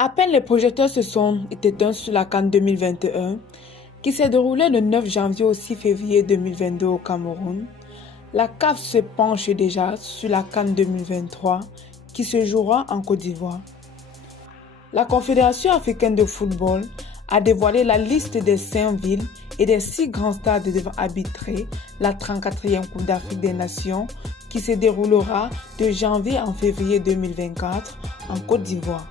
À peine les projecteurs se sont éteints sur la CAN 2021, qui s'est déroulée le 9 janvier au 6 février 2022 au Cameroun, la CAF se penche déjà sur la CAN 2023 qui se jouera en Côte d'Ivoire. La Confédération africaine de football a dévoilé la liste des 5 villes et des 6 grands stades devant arbitrer la 34e Coupe d'Afrique des Nations qui se déroulera de janvier en février 2024 en Côte d'Ivoire.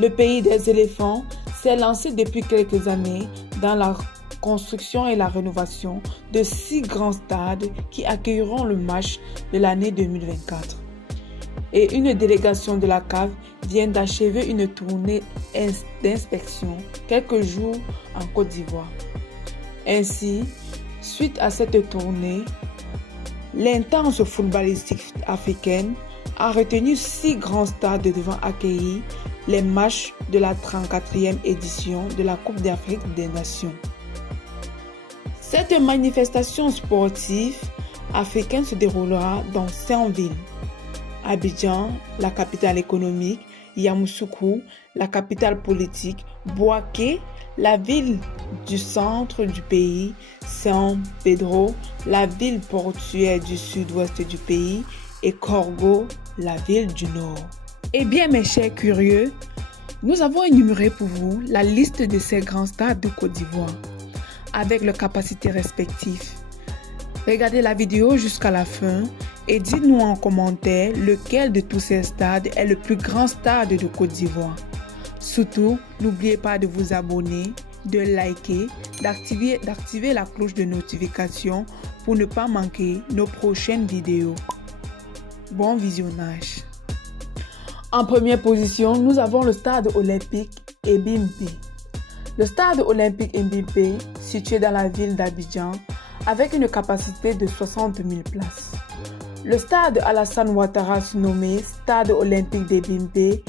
Le pays des éléphants s'est lancé depuis quelques années dans la construction et la rénovation de 6 grands stades qui accueilleront le match de l'année 2024. Et une délégation de la CAF vient d'achever une tournée d'inspection quelques jours en Côte d'Ivoire. Ainsi, suite à cette tournée, l'intense footballistique africaine a retenu 6 grands stades devant accueillir les matchs de la 34e édition de la Coupe d'Afrique des Nations. Cette manifestation sportive africaine se déroulera dans 5 villes. Abidjan, la capitale économique, Yamoussoukro, la capitale politique, Bouaké, la ville du centre du pays, San Pedro, la ville portuaire du sud-ouest du pays et Korgo, la ville du nord. Eh bien mes chers curieux, nous avons énuméré pour vous la liste de ces grands stades de Côte d'Ivoire avec leurs capacités respectives. Regardez la vidéo jusqu'à la fin et dites-nous en commentaire lequel de tous ces stades est le plus grand stade de Côte d'Ivoire. Surtout, n'oubliez pas de vous abonner, de liker, d'activer la cloche de notification pour ne pas manquer nos prochaines vidéos. Bon visionnage. En première position, nous avons le stade olympique Ebimpe. Le stade olympique Ebimpe, situé dans la ville d'Abidjan, avec une capacité de 60 000 places. Le stade Alassane Ouattara, surnommé Stade olympique d'Ebimpe,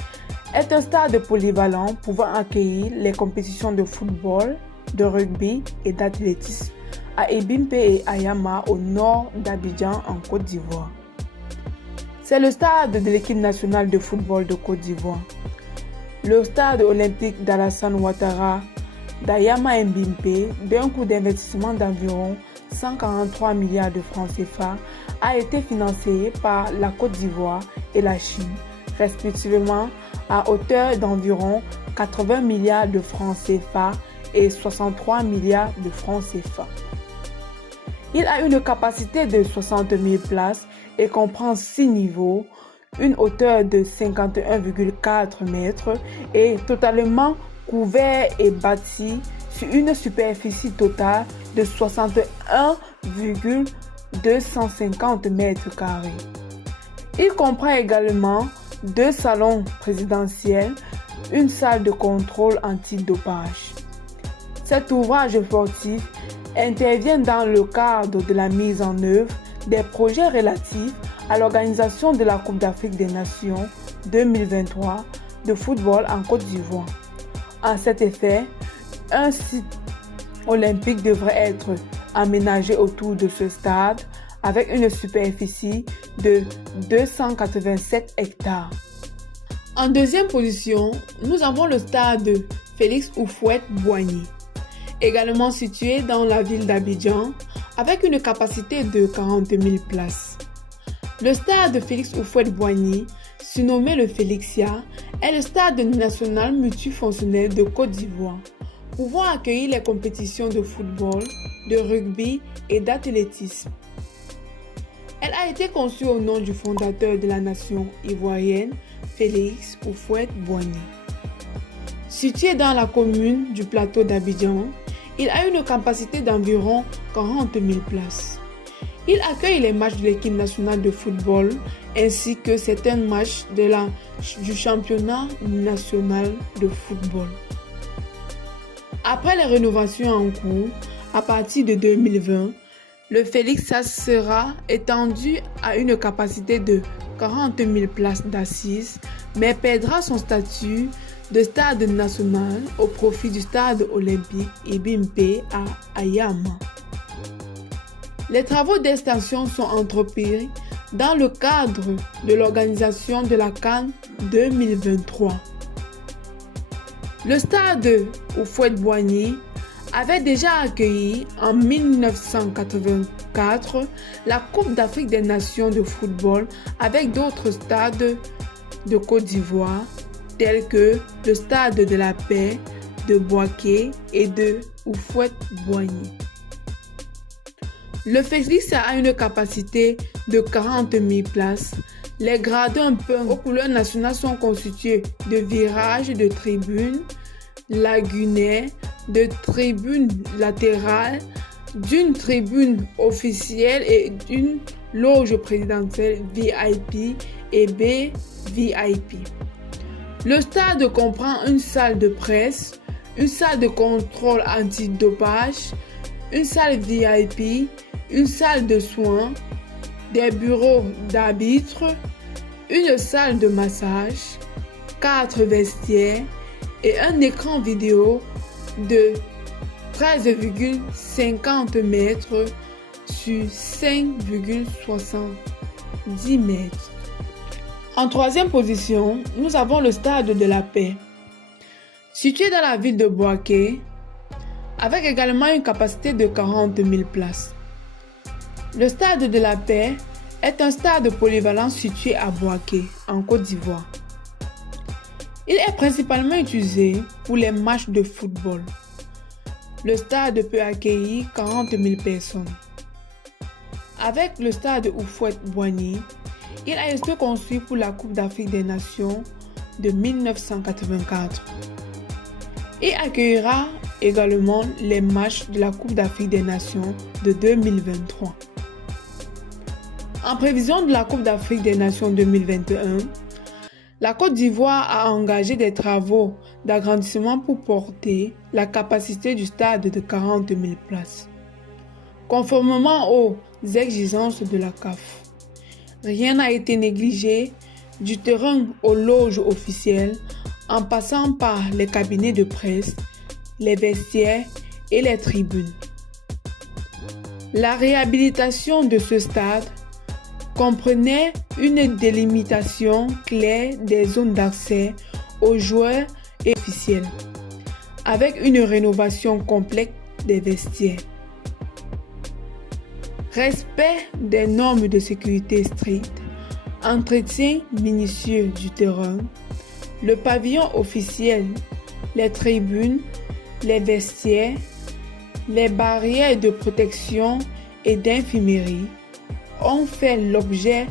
est un stade polyvalent pouvant accueillir les compétitions de football, de rugby et d'athlétisme à Ebimpe et Ayama au nord d'Abidjan en Côte d'Ivoire. C'est le stade de l'équipe nationale de football de Côte d'Ivoire. Le stade olympique d'Alassane Ouattara d'Ayama Mbimpe, d'un coût d'investissement d'environ 143 milliards de francs CFA, a été financé par la Côte d'Ivoire et la Chine, respectivement à hauteur d'environ 80 milliards de francs CFA et 63 milliards de francs CFA. Il a une capacité de 60 000 places et comprend 6 niveaux, une hauteur de 51,4 mètres et totalement couvert et bâti sur une superficie totale de 61,250 mètres carrés. Il comprend également 2 salons présidentiels, une salle de contrôle anti-dopage. Cet ouvrage sportif intervient dans le cadre de la mise en œuvre des projets relatifs à l'organisation de la Coupe d'Afrique des Nations 2023 de football en Côte d'Ivoire. À cet effet, un site olympique devrait être aménagé autour de ce stade avec une superficie de 287 hectares. En deuxième position, nous avons le stade Félix Houphouët-Boigny, également situé dans la ville d'Abidjan, avec une capacité de 40 000 places. Le stade Félix Houphouët-Boigny, surnommé le Félixia, est le stade national multifonctionnel de Côte d'Ivoire, pouvant accueillir les compétitions de football, de rugby et d'athlétisme. Elle a été conçue au nom du fondateur de la nation ivoirienne, Félix Houphouët-Boigny. Situé dans la commune du plateau d'Abidjan, il a une capacité d'environ 40 000 places. Il accueille les matchs de l'équipe nationale de football ainsi que certains matchs du championnat national de football. Après les rénovations en cours, à partir de 2020, le Félixia sera étendu à une capacité de 40 000 places d'assises, mais perdra son statut de stade national au profit du stade olympique Ebimpe à Ayama. Les travaux d'extension sont entrepris dans le cadre de l'organisation de la CAN 2023. Le stade Houphouët-Boigny avait déjà accueilli en 1984 la Coupe d'Afrique des Nations de football avec d'autres stades de Côte d'Ivoire tels que le stade de la Paix de Bouaké et de Houphouët-Boigny. Le Félix a une capacité de 40 000 places. Les gradins peints aux couleurs nationales sont constitués de virages de tribunes lagunaires, de tribunes latérales, d'une tribune officielle et d'une loge présidentielle VIP et B-VIP. Le stade comprend une salle de presse, une salle de contrôle antidopage, une salle VIP, une salle de soins, des bureaux d'arbitres, une salle de massage, 4 vestiaires et un écran vidéo de 13,50 mètres sur 5,70 mètres. En troisième position, nous avons le stade de la Paix, situé dans la ville de Bouaké, avec également une capacité de 40 000 places. Le stade de la Paix est un stade polyvalent situé à Bouaké, en Côte d'Ivoire. Il est principalement utilisé pour les matchs de football. Le stade peut accueillir 40 000 personnes. Avec le stade Houphouët-Boigny, il a été construit pour la Coupe d'Afrique des Nations de 1984. Il accueillera également les matchs de la Coupe d'Afrique des Nations de 2023. En prévision de la Coupe d'Afrique des Nations 2021, la Côte d'Ivoire a engagé des travaux d'agrandissement pour porter la capacité du stade de 40 000 places. Conformément aux exigences de la CAF, rien n'a été négligé du terrain aux loges officielles en passant par les cabinets de presse, les vestiaires et les tribunes. La réhabilitation de ce stade comprenait une délimitation claire des zones d'accès aux joueurs et officiels, avec une rénovation complète des vestiaires. Respect des normes de sécurité strictes, entretien minutieux du terrain, le pavillon officiel, les tribunes, les vestiaires, les barrières de protection et d'infirmerie ont fait l'objet.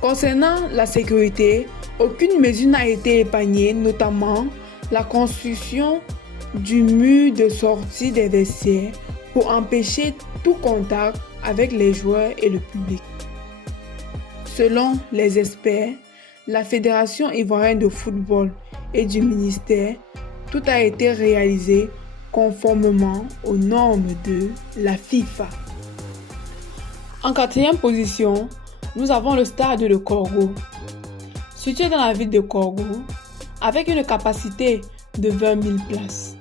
Concernant la sécurité, aucune mesure n'a été épargnée, notamment la construction du mur de sortie des vestiaires pour empêcher tout contact avec les joueurs et le public. Selon les experts, la Fédération ivoirienne de football et du ministère, tout a été réalisé conformément aux normes de la FIFA. En quatrième position, nous avons le stade de Korgo, situé dans la ville de Korgo, avec une capacité de 20 000 places.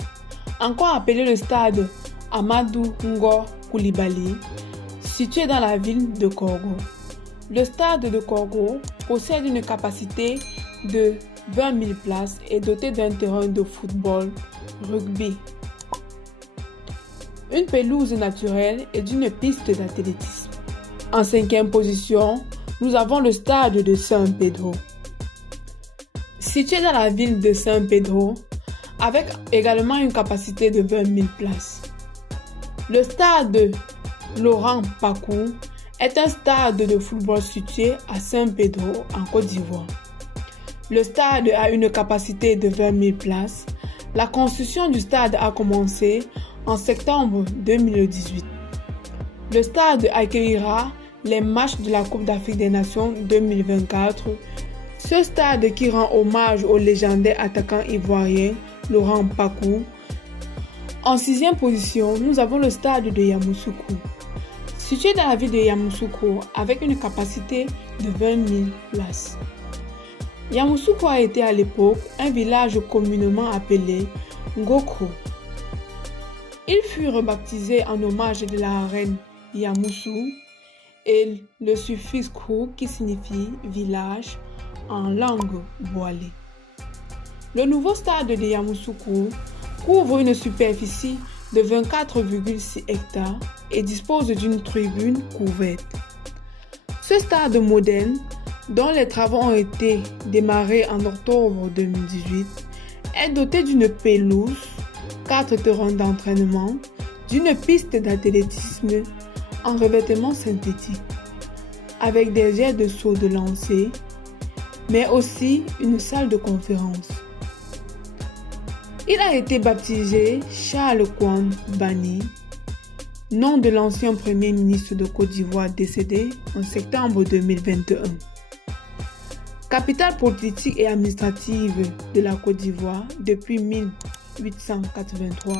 Encore appelé le stade Amadou Ngor Koulibaly, situé dans la ville de Korgo. Le stade de Korgo possède une capacité de 20 000 places et doté d'un terrain de football, rugby, une pelouse naturelle et d'une piste d'athlétisme. En cinquième position, nous avons le stade de San Pedro, situé dans la ville de San Pedro, avec également une capacité de 20 000 places. Le stade Laurent Pakou est un stade de football situé à San Pedro, en Côte d'Ivoire. Le stade a une capacité de 20 000 places. La construction du stade a commencé en septembre 2018. Le stade accueillera les matchs de la Coupe d'Afrique des Nations 2024. Ce stade qui rend hommage au légendaire attaquant ivoirien Laurent Pakou. En sixième position, nous avons le stade de Yamoussoukro, situé dans la ville de Yamoussoukro avec une capacité de 20 000 places. Yamoussoukro a été à l'époque un village communément appelé Ngokro. Il fut rebaptisé en hommage de la reine Yamoussou et le suffixe Kro qui signifie village en langue boalé. Le nouveau stade de Yamoussoukro couvre une superficie de 24,6 hectares et dispose d'une tribune couverte. Ce stade moderne, dont les travaux ont été démarrés en octobre 2018, est doté d'une pelouse, 4 terrains d'entraînement, d'une piste d'athlétisme en revêtement synthétique, avec des jets de saut de lancer, mais aussi une salle de conférence. Il a été baptisé Charles Koum Bani, nom de l'ancien premier ministre de Côte d'Ivoire décédé en septembre 2021. Capitale politique et administrative de la Côte d'Ivoire depuis 1883,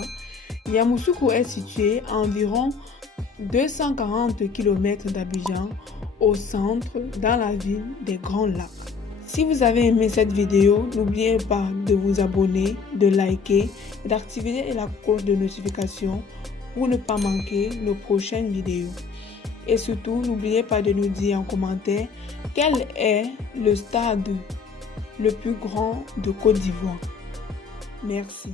Yamoussoukro est situé à environ 240 km d'Abidjan, au centre, dans la ville des Grands Lacs. Si vous avez aimé cette vidéo, n'oubliez pas de vous abonner, de liker et d'activer la cloche de notification pour ne pas manquer nos prochaines vidéos. Et surtout, n'oubliez pas de nous dire en commentaire quel est le stade le plus grand de Côte d'Ivoire. Merci.